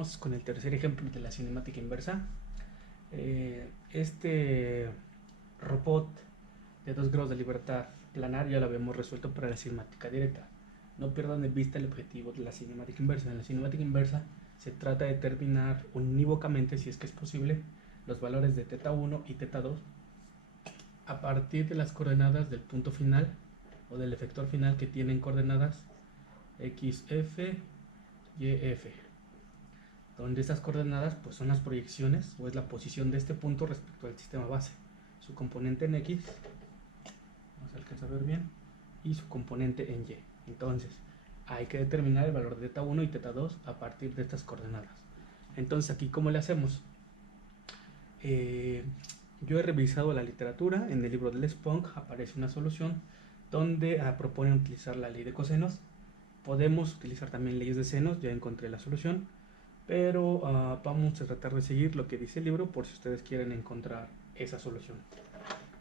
Vamos con el tercer ejemplo de la cinemática inversa. Este robot de 2 grados de libertad planar ya lo habíamos resuelto para la cinemática directa. No pierdan de vista el objetivo de la cinemática inversa. En la cinemática inversa se trata de determinar unívocamente, si es que es posible, los valores de θ1 y θ2 a partir de las coordenadas del punto final o del efector final que tienen coordenadas xf y f, donde estas coordenadas pues son las proyecciones o es la posición de este punto respecto al sistema base, su componente en x, no se alcanza a ver bien, y su componente en y. Entonces hay que determinar el valor de θ1 y θ2 a partir de estas coordenadas. Entonces aquí, ¿cómo le hacemos? Yo he revisado la literatura. En el libro del Spong aparece una solución donde proponen utilizar la ley de cosenos. Podemos utilizar también leyes de senos, ya encontré la solución, pero vamos a tratar de seguir lo que dice el libro por si ustedes quieren encontrar esa solución.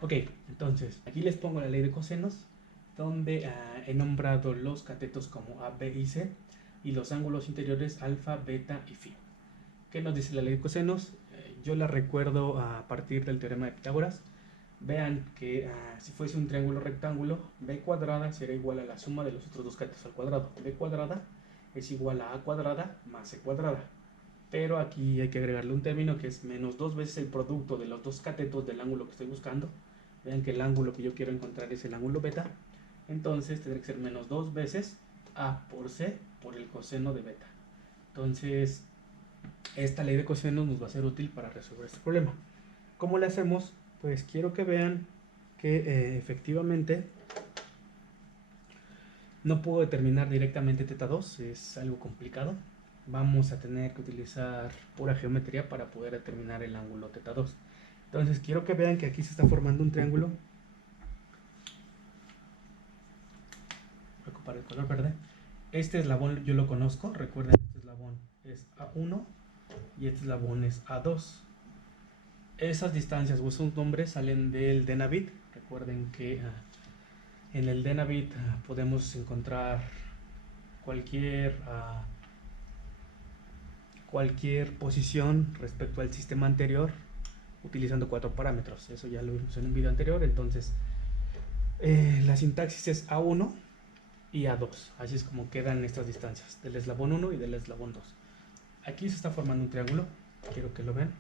Ok, entonces aquí les pongo la ley de cosenos, donde he nombrado los catetos como A, B y C y los ángulos interiores alfa, beta y phi. ¿Qué nos dice la ley de cosenos? Yo la recuerdo a partir del teorema de Pitágoras. Vean que si fuese un triángulo rectángulo, b cuadrada será igual a la suma de los otros dos catetos al cuadrado. B cuadrada es igual a cuadrada más c cuadrada. Pero aquí hay que agregarle un término que es menos 2 veces el producto de los dos catetos del ángulo que estoy buscando. Vean que el ángulo que yo quiero encontrar es el ángulo beta. Entonces tendrá que ser menos 2 veces a por c por el coseno de beta. Entonces esta ley de cosenos nos va a ser útil para resolver este problema. ¿Cómo le hacemos? Pues quiero que vean que efectivamente no puedo determinar directamente θ2, es algo complicado. Vamos a tener que utilizar pura geometría para poder determinar el ángulo θ2. Entonces quiero que vean que aquí se está formando un triángulo. Voy a ocupar el color verde. Este eslabón yo lo conozco, recuerden, este eslabón es A1 y este eslabón es A2. Esas distancias o esos nombres salen del Denavit. Recuerden que en el Denavit podemos encontrar cualquier posición respecto al sistema anterior utilizando 4 parámetros. Eso ya lo vimos en un video anterior. Entonces la sintaxis es A1 y A2. Así es como quedan estas distancias del eslabón 1 y del eslabón 2. Aquí se está formando un triángulo, quiero que lo vean,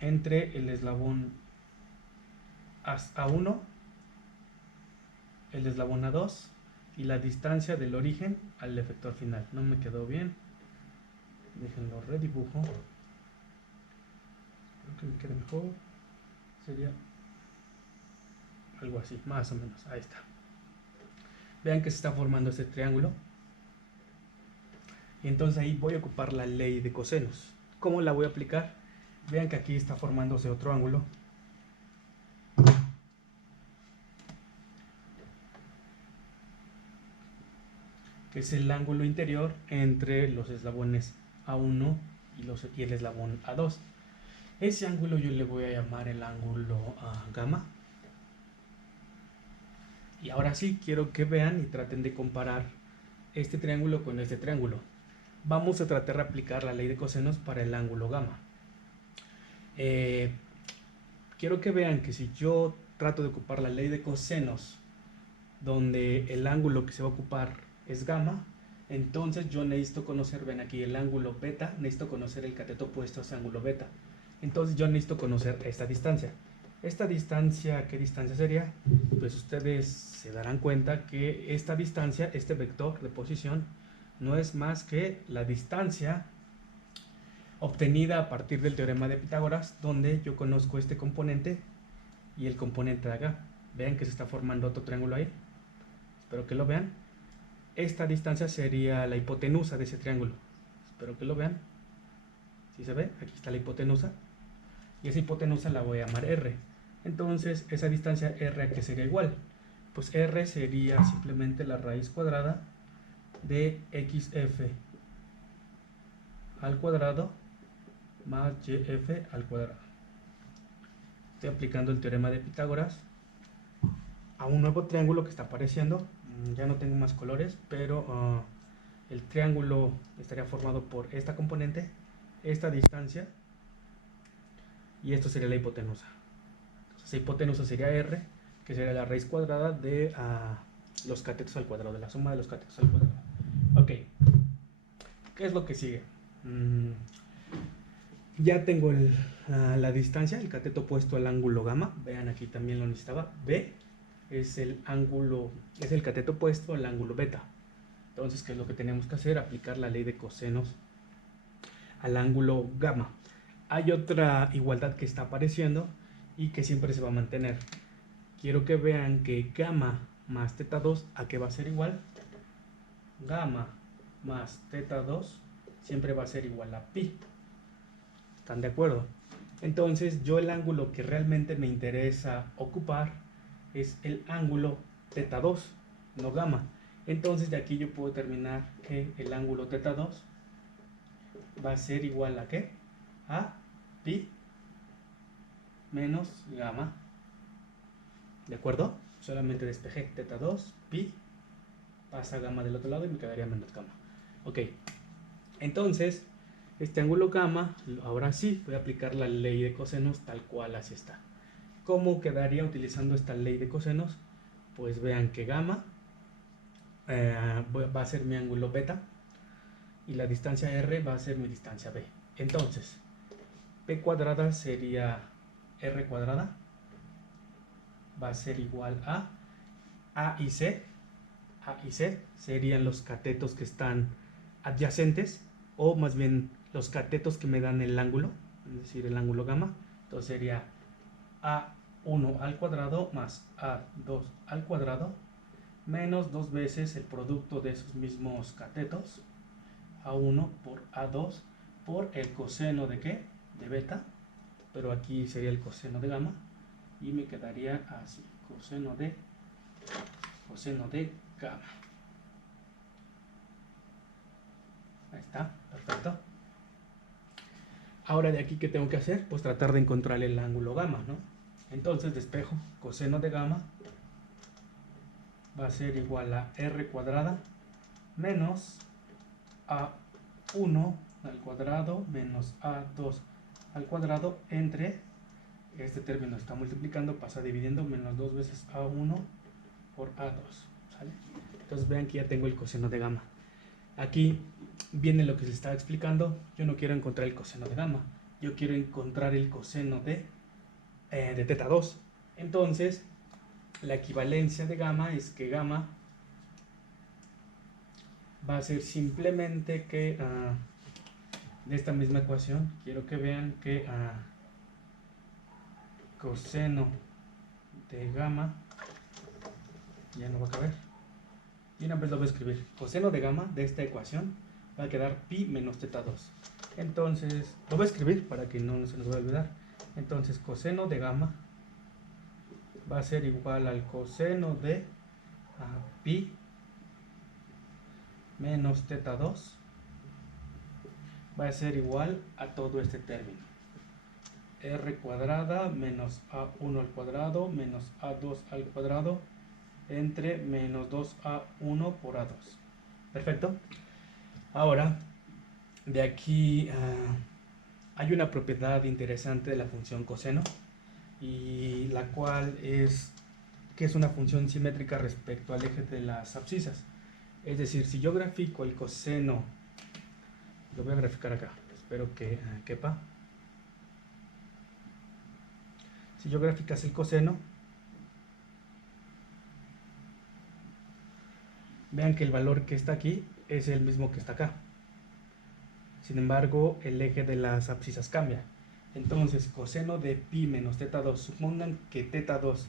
entre el eslabón A1, el eslabón A2 y la distancia del origen al efector final. No me quedó bien, déjenlo redibujo. Creo que me quede mejor, sería algo así, más o menos. Ahí está. Vean que se está formando este triángulo y entonces ahí voy a ocupar la ley de cosenos. ¿Cómo la voy a aplicar? Vean que aquí está formándose otro ángulo, que es el ángulo interior entre los eslabones A1 y el eslabón A2. Ese ángulo yo le voy a llamar el ángulo gamma. Y ahora sí, quiero que vean y traten de comparar este triángulo con este triángulo. Vamos a tratar de aplicar la ley de cosenos para el ángulo gamma. Quiero que vean que si yo trato de ocupar la ley de cosenos donde el ángulo que se va a ocupar es gamma, entonces yo necesito conocer, ven aquí, el ángulo beta, necesito conocer el cateto opuesto a ese ángulo beta. Entonces yo necesito conocer esta distancia. Esta distancia, ¿qué distancia sería? Pues ustedes se darán cuenta que esta distancia, este vector de posición, no es más que la distancia obtenida a partir del teorema de Pitágoras, donde yo conozco este componente y el componente de acá. Vean que se está formando otro triángulo ahí. Espero que lo vean. Esta distancia sería la hipotenusa de ese triángulo. Espero que lo vean. ¿Sí se ve? Aquí está la hipotenusa. Y esa hipotenusa la voy a llamar R. Entonces, esa distancia R, ¿a qué sería igual? Pues R sería simplemente la raíz cuadrada de xf al cuadrado más yf al cuadrado. Estoy aplicando el teorema de Pitágoras a un nuevo triángulo que está apareciendo. Ya no tengo más colores, pero el triángulo estaría formado por esta componente, esta distancia, y esto sería la hipotenusa. Entonces la hipotenusa sería R, que sería la raíz cuadrada de los catetos al cuadrado, de la suma de los catetos al cuadrado. Ok, ¿qué es lo que sigue? Ya tengo la distancia, el cateto opuesto al ángulo gamma. Vean, aquí también lo necesitaba. B es el ángulo, es el cateto opuesto al ángulo beta. Entonces, ¿qué es lo que tenemos que hacer? Aplicar la ley de cosenos al ángulo gamma. Hay otra igualdad que está apareciendo y que siempre se va a mantener. Quiero que vean que gamma más teta 2, ¿a qué va a ser igual? Gamma más teta 2 siempre va a ser igual a pi. ¿Están de acuerdo? Entonces, yo el ángulo que realmente me interesa ocupar es el ángulo teta 2, no gamma. Entonces, de aquí yo puedo determinar que el ángulo teta 2 va a ser igual a ¿qué? A pi menos gamma. ¿De acuerdo? Solamente despejé teta 2, pi, pasa gamma del otro lado y me quedaría menos gamma. Ok, entonces este ángulo gamma, ahora sí voy a aplicar la ley de cosenos tal cual así está. ¿Cómo quedaría utilizando esta ley de cosenos? Pues vean que gamma va a ser mi ángulo beta y la distancia r va a ser mi distancia b. Entonces, p cuadrada sería r cuadrada, va a ser igual a y c. A y c serían los catetos que están adyacentes, o más bien los catetos que me dan el ángulo, es decir, el ángulo gamma. Entonces sería a1 al cuadrado más a2 al cuadrado menos 2 veces el producto de esos mismos catetos, a1 por a2 por el coseno de ¿qué? De beta, pero aquí sería el coseno de gamma y me quedaría así, coseno de gamma. Ahí está, perfecto. Ahora de aquí, ¿qué tengo que hacer? Pues tratar de encontrar el ángulo gamma, ¿no? Entonces despejo, coseno de gamma va a ser igual a r cuadrada menos a1 al cuadrado menos a2 al cuadrado entre, este término está multiplicando, pasa dividiendo, menos 2 veces a1 por a2, ¿sale? Entonces vean que ya tengo el coseno de gamma. Aquí viene lo que se estaba explicando. Yo no quiero encontrar el coseno de gamma, yo quiero encontrar el coseno de teta 2. Entonces, la equivalencia de gamma es que gamma va a ser simplemente que de esta misma ecuación, quiero que vean que coseno de gamma, ya no va a caber, y una vez lo voy a escribir, coseno de gamma de esta ecuación va a quedar pi menos teta 2. Entonces, lo voy a escribir para que no se nos vaya a olvidar. Entonces, coseno de gamma va a ser igual al coseno de pi menos teta 2, va a ser igual a todo este término, r cuadrada menos a1 al cuadrado menos a2 al cuadrado entre menos 2a1 por a2. Perfecto. Ahora, de aquí hay una propiedad interesante de la función coseno, y la cual es que es una función simétrica respecto al eje de las abscisas. Es decir, si yo grafico el coseno, lo voy a graficar acá, espero que quepa. Si yo graficase el coseno, vean que el valor que está aquí es el mismo que está acá. Sin embargo, el eje de las abscisas cambia. Entonces, coseno de pi menos teta 2, supongan que teta 2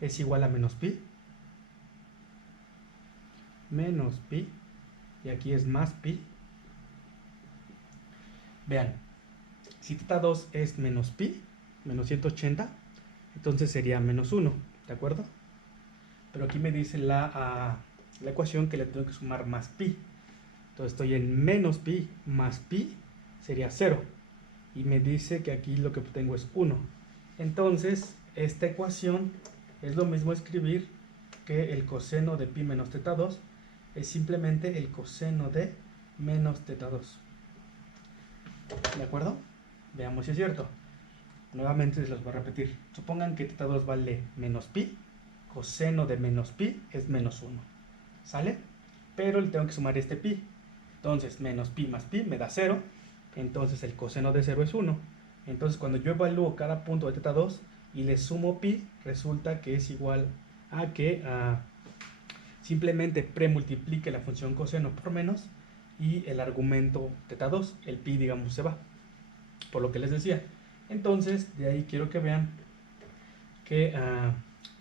es igual a menos pi, y aquí es más pi. Vean, si teta 2 es menos pi, menos 180, entonces sería menos 1, ¿de acuerdo? Pero aquí me dice la ecuación que le tengo que sumar más pi. Entonces estoy en menos pi más pi sería 0. Y me dice que aquí lo que tengo es 1. Entonces, esta ecuación es lo mismo escribir que el coseno de pi menos teta 2 es simplemente el coseno de menos teta 2. ¿De acuerdo? Veamos si es cierto. Nuevamente les los voy a repetir. Supongan que teta 2 vale menos pi. Coseno de menos pi es menos 1. ¿Sale? Pero le tengo que sumar este pi. Entonces, menos pi más pi me da 0. Entonces, el coseno de 0 es 1. Entonces, cuando yo evalúo cada punto de teta 2 y le sumo pi, resulta que es igual a que simplemente premultiplique la función coseno por menos y el argumento teta 2, el pi, digamos, se va. Por lo que les decía. Entonces, de ahí quiero que vean que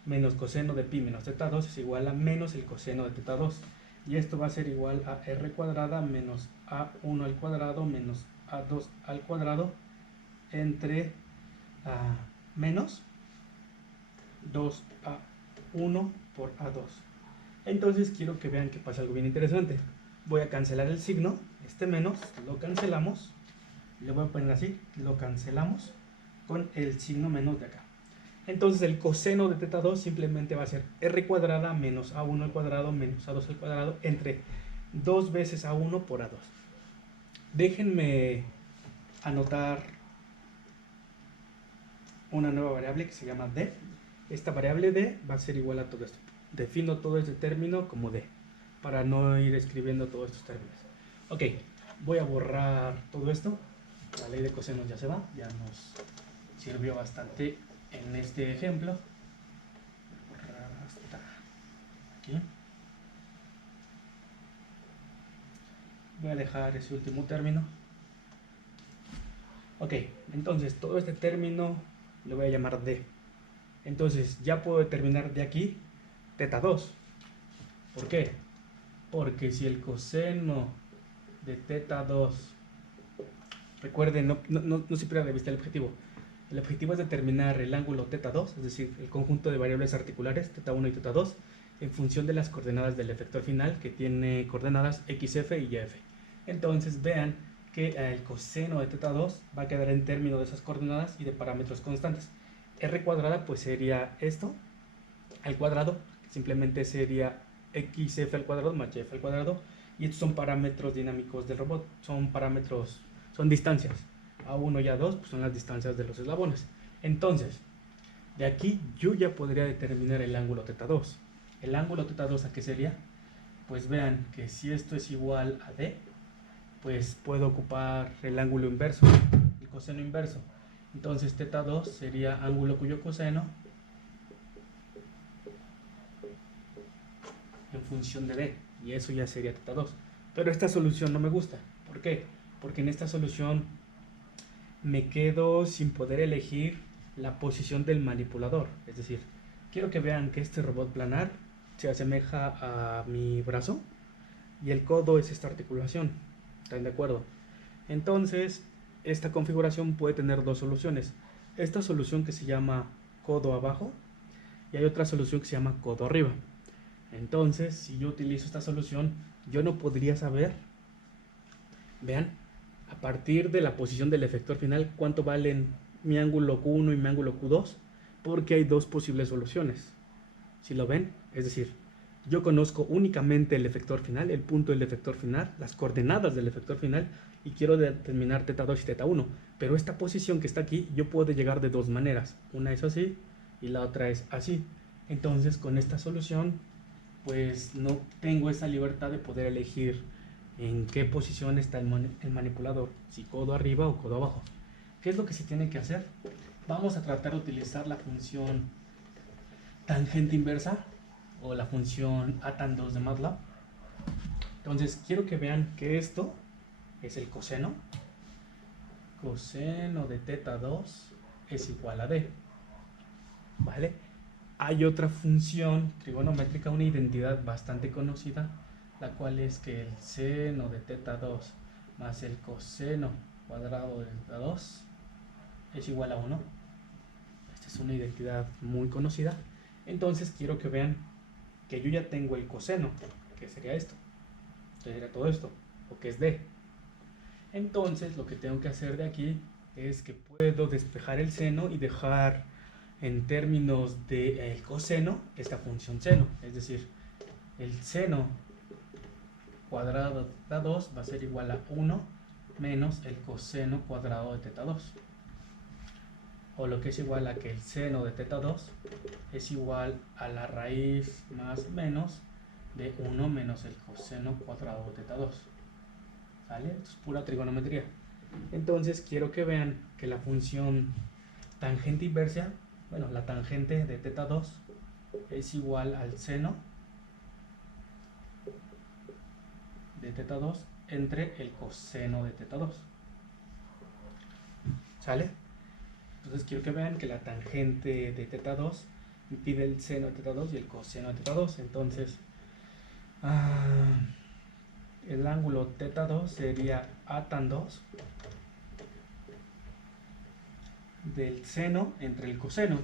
menos coseno de pi menos teta 2 es igual a menos el coseno de teta 2. Y esto va a ser igual a r cuadrada menos a1 al cuadrado menos a2 al cuadrado entre menos 2a1 por a2. Entonces quiero que vean que pasa algo bien interesante. Voy a cancelar el signo, este menos lo cancelamos, le voy a poner así, lo cancelamos con el signo menos de acá. Entonces el coseno de teta 2 simplemente va a ser r cuadrada menos a1 al cuadrado menos a2 al cuadrado entre 2 veces a1 por a2. Déjenme anotar una nueva variable que se llama d. Esta variable d va a ser igual a todo esto. Defino todo este término como d, para no ir escribiendo todos estos términos. Ok, voy a borrar todo esto. La ley de cosenos ya se va, ya nos sirvió bastante en este ejemplo. Voy a borrar hasta aquí. Voy a dejar ese último término. Ok, entonces todo este término le voy a llamar d. Entonces ya puedo determinar de aquí teta 2. ¿Por qué? Porque si el coseno de teta 2, recuerden, no se pierda de vista el objetivo. El objetivo es determinar el ángulo teta 2, es decir, el conjunto de variables articulares teta 1 y teta 2, en función de las coordenadas del efector final, que tiene coordenadas xf y yf. Entonces vean que el coseno de teta 2 va a quedar en términos de esas coordenadas y de parámetros constantes. R cuadrada pues sería esto al cuadrado, simplemente sería xf al cuadrado más yf al cuadrado, y estos son parámetros dinámicos del robot, son parámetros, son distancias. A1 y A2 pues son las distancias de los eslabones. Entonces, de aquí yo ya podría determinar el ángulo teta 2. ¿El ángulo teta 2 a qué sería? Pues vean que si esto es igual a D, pues puedo ocupar el ángulo inverso, el coseno inverso. Entonces teta 2 sería ángulo cuyo coseno en función de D, y eso ya sería teta 2. Pero esta solución no me gusta. ¿Por qué? Porque en esta solución me quedo sin poder elegir la posición del manipulador. Es decir, quiero que vean que este robot planar se asemeja a mi brazo y el codo es esta articulación. ¿Están de acuerdo? Entonces, esta configuración puede tener dos soluciones. Esta solución que se llama codo abajo y hay otra solución que se llama codo arriba. Entonces, si yo utilizo esta solución, yo no podría saber, vean, a partir de la posición del efector final, cuánto valen mi ángulo Q1 y mi ángulo Q2, porque hay dos posibles soluciones. ¿Sí lo ven? Es decir, yo conozco únicamente el efector final, el punto del efector final, las coordenadas del efector final, y quiero determinar teta 2 y teta 1. Pero esta posición que está aquí, yo puedo llegar de dos maneras. Una es así y la otra es así. Entonces, con esta solución, pues no tengo esa libertad de poder elegir en qué posición está el manipulador, si codo arriba o codo abajo. ¿Qué es lo que se tiene que hacer? Vamos a tratar de utilizar la función tangente inversa o la función atan2 de MATLAB. Entonces quiero que vean que esto es el coseno. Coseno de teta 2 es igual a D. ¿Vale? Hay otra función trigonométrica, una identidad bastante conocida, la cual es que el seno de teta 2 más el coseno cuadrado de teta 2 es igual a 1. Esta es una identidad muy conocida. Entonces quiero que vean que yo ya tengo el coseno, que sería esto, que sería todo esto, o que es D. Entonces lo que tengo que hacer de aquí es que puedo despejar el seno y dejar en términos del coseno esta función seno, es decir, el seno cuadrado de teta 2 va a ser igual a 1 menos el coseno cuadrado de teta 2. O lo que es igual a que el seno de teta 2 es igual a la raíz más menos de 1 menos el coseno cuadrado de teta 2. ¿Sale? Esto es pura trigonometría. Entonces quiero que vean que la función tangente inversa, bueno, la tangente de teta 2 es igual al seno de teta 2 entre el coseno de teta 2. ¿Sale? Entonces quiero que vean que la tangente de teta 2 impide el seno de teta 2 y el coseno de teta 2. Entonces, el ángulo teta 2 sería a tan 2 del seno entre el coseno.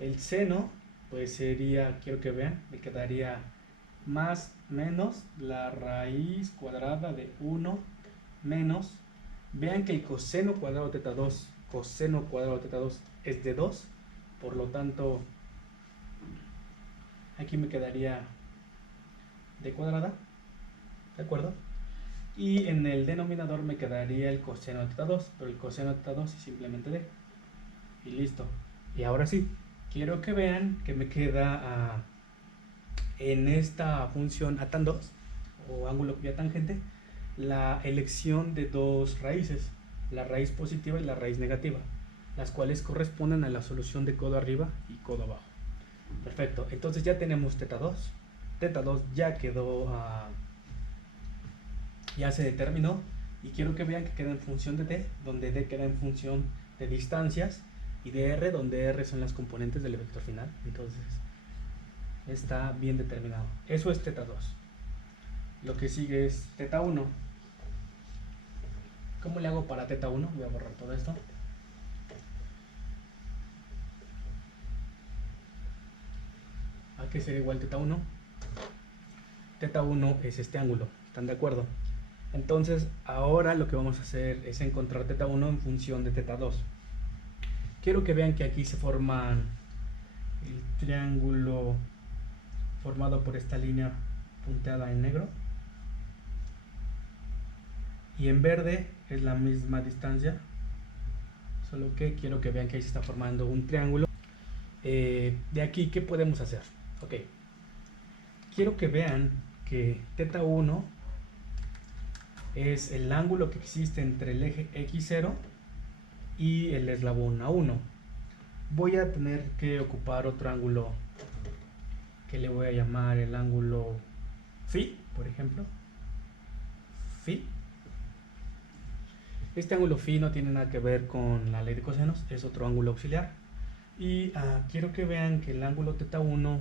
El seno, pues sería, quiero que vean, me quedaría más menos la raíz cuadrada de 1 menos, vean que el coseno cuadrado de teta 2, coseno cuadrado de teta 2 es de 2, por lo tanto, aquí me quedaría d cuadrada, ¿de acuerdo? Y en el denominador me quedaría el coseno de teta 2, pero el coseno de teta 2 es simplemente d. Y listo. Y ahora sí, quiero que vean que me queda en esta función a tan 2 o ángulo cuya tangente la elección de dos raíces, la raíz positiva y la raíz negativa, las cuales corresponden a la solución de codo arriba y codo abajo. Perfecto, entonces ya tenemos teta 2. Teta 2 ya quedó, ya se determinó, y quiero que vean que queda en función de d, donde d queda en función de distancias, y de r, donde r son las componentes del vector final. Entonces está bien determinado. Eso es teta 2. Lo que sigue es teta 1. ¿Cómo le hago para teta 1? Voy a borrar todo esto. ¿A qué será igual teta 1? Teta 1 es este ángulo. ¿Están de acuerdo? Entonces, ahora lo que vamos a hacer es encontrar teta 1 en función de teta 2. Quiero que vean que aquí se forma el triángulo formado por esta línea punteada en negro. Y en verde es la misma distancia, solo que quiero que vean que ahí se está formando un triángulo. De aquí, ¿qué podemos hacer? Ok, quiero que vean que teta 1 es el ángulo que existe entre el eje x0 y el eslabón A1. Voy a tener que ocupar otro ángulo que le voy a llamar el ángulo phi, por ejemplo. Phi. Este ángulo phi no tiene nada que ver con la ley de cosenos, es otro ángulo auxiliar. Y quiero que vean que el ángulo teta 1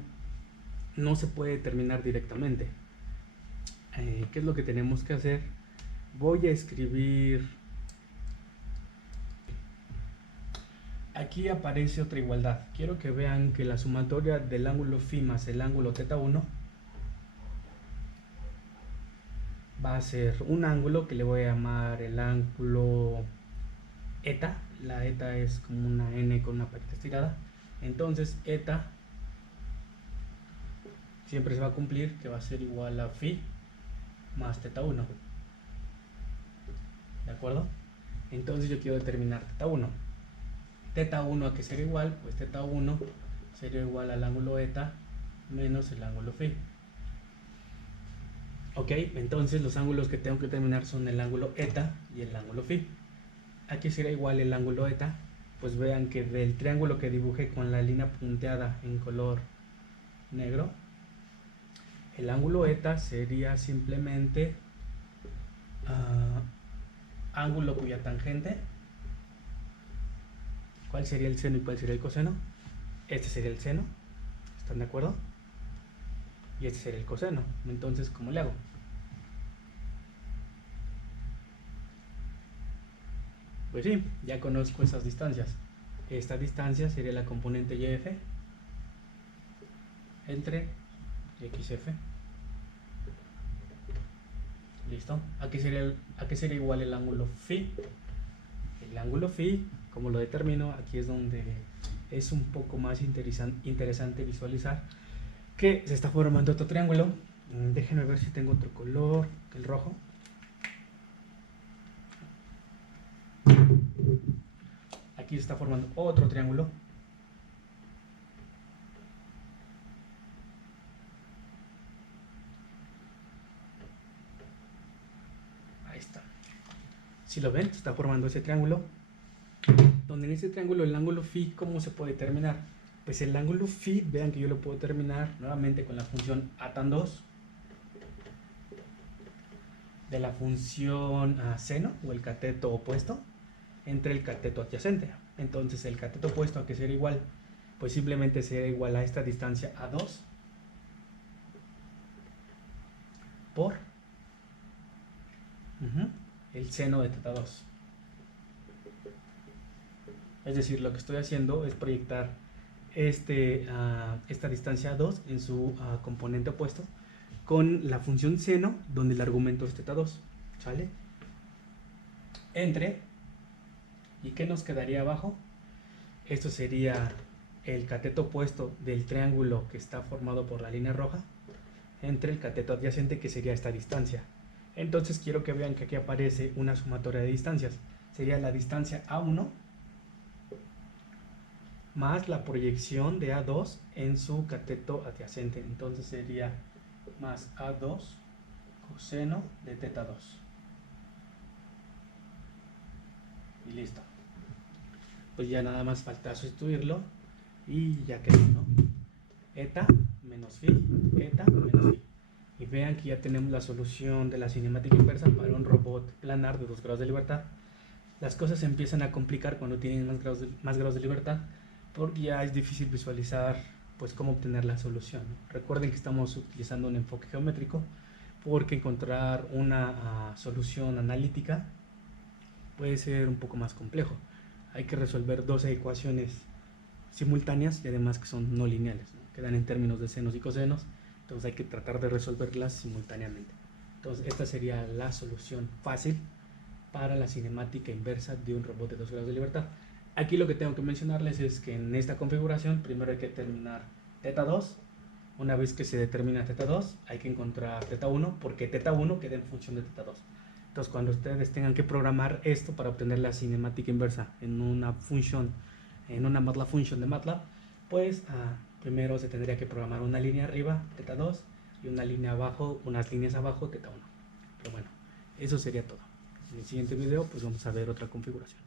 no se puede determinar directamente. ¿Qué es lo que tenemos que hacer? Voy a escribir... Aquí aparece otra igualdad. Quiero que vean que la sumatoria del ángulo phi más el ángulo teta 1 va a ser un ángulo que le voy a llamar el ángulo eta. La eta es como una n con una patita estirada. Entonces eta siempre se va a cumplir, que va a ser igual a phi más teta 1. ¿De acuerdo? Entonces yo quiero determinar teta 1. Teta 1 a qué sería igual, pues teta 1 sería igual al ángulo eta menos el ángulo phi. Ok, entonces los ángulos que tengo que determinar son el ángulo eta y el ángulo phi. Aquí sería igual el ángulo eta, pues vean que del triángulo que dibujé con la línea punteada en color negro, el ángulo eta sería simplemente ángulo cuya tangente. ¿Cuál sería el seno y cuál sería el coseno? Este sería el seno, ¿están de acuerdo? Y este sería el coseno. Entonces, ¿cómo le hago? Pues sí, ya conozco esas distancias. Esta distancia sería la componente YF entre XF. ¿Listo? ¿A qué sería igual el ángulo phi? El ángulo phi, como lo determino, aquí es donde es un poco más interesante visualizar que se está formando otro triángulo. Déjenme ver si tengo otro color que el rojo. Aquí se está formando otro triángulo. Ahí está. Si lo ven, se está formando ese triángulo. Donde en este triángulo el ángulo phi, ¿cómo se puede determinar? Pues el ángulo phi, vean que yo lo puedo determinar nuevamente con la función a tan 2 de la función seno o el cateto opuesto entre el cateto adyacente. Entonces el cateto opuesto, a que será igual, pues simplemente será igual a esta distancia A2 por el seno de teta 2. Es decir, lo que estoy haciendo es proyectar esta distancia 2 en su componente opuesto con la función seno, donde el argumento es teta 2, ¿sale? Entre, ¿y qué nos quedaría abajo? Esto sería el cateto opuesto del triángulo que está formado por la línea roja entre el cateto adyacente, que sería esta distancia. Entonces quiero que vean que aquí aparece una sumatoria de distancias. Sería la distancia A1 más la proyección de A2 en su cateto adyacente. Entonces sería más A2 coseno de teta 2. Y listo. Pues ya nada más falta sustituirlo y ya quedó, ¿no? Eta menos phi, eta menos phi. Y vean que ya tenemos la solución de la cinemática inversa para un robot planar de 2 grados de libertad. Las cosas se empiezan a complicar cuando tienen más grados de libertad, porque ya es difícil visualizar pues cómo obtener la solución. Recuerden que estamos utilizando un enfoque geométrico, porque encontrar una solución analítica puede ser un poco más complejo. Hay que resolver 12 ecuaciones simultáneas y además que son no lineales, ¿no? Quedan en términos de senos y cosenos, entonces hay que tratar de resolverlas simultáneamente. Entonces esta sería la solución fácil para la cinemática inversa de un robot de 2 grados de libertad. Aquí lo que tengo que mencionarles es que en esta configuración primero hay que determinar teta 2. Una vez que se determina teta 2, hay que encontrar teta 1, porque teta 1 queda en función de teta 2. Entonces cuando ustedes tengan que programar esto para obtener la cinemática inversa en una función, en una MATLAB function de MATLAB, pues primero se tendría que programar una línea arriba, teta 2, y una línea abajo, unas líneas abajo, teta 1. Pero bueno, eso sería todo. En el siguiente video pues vamos a ver otra configuración.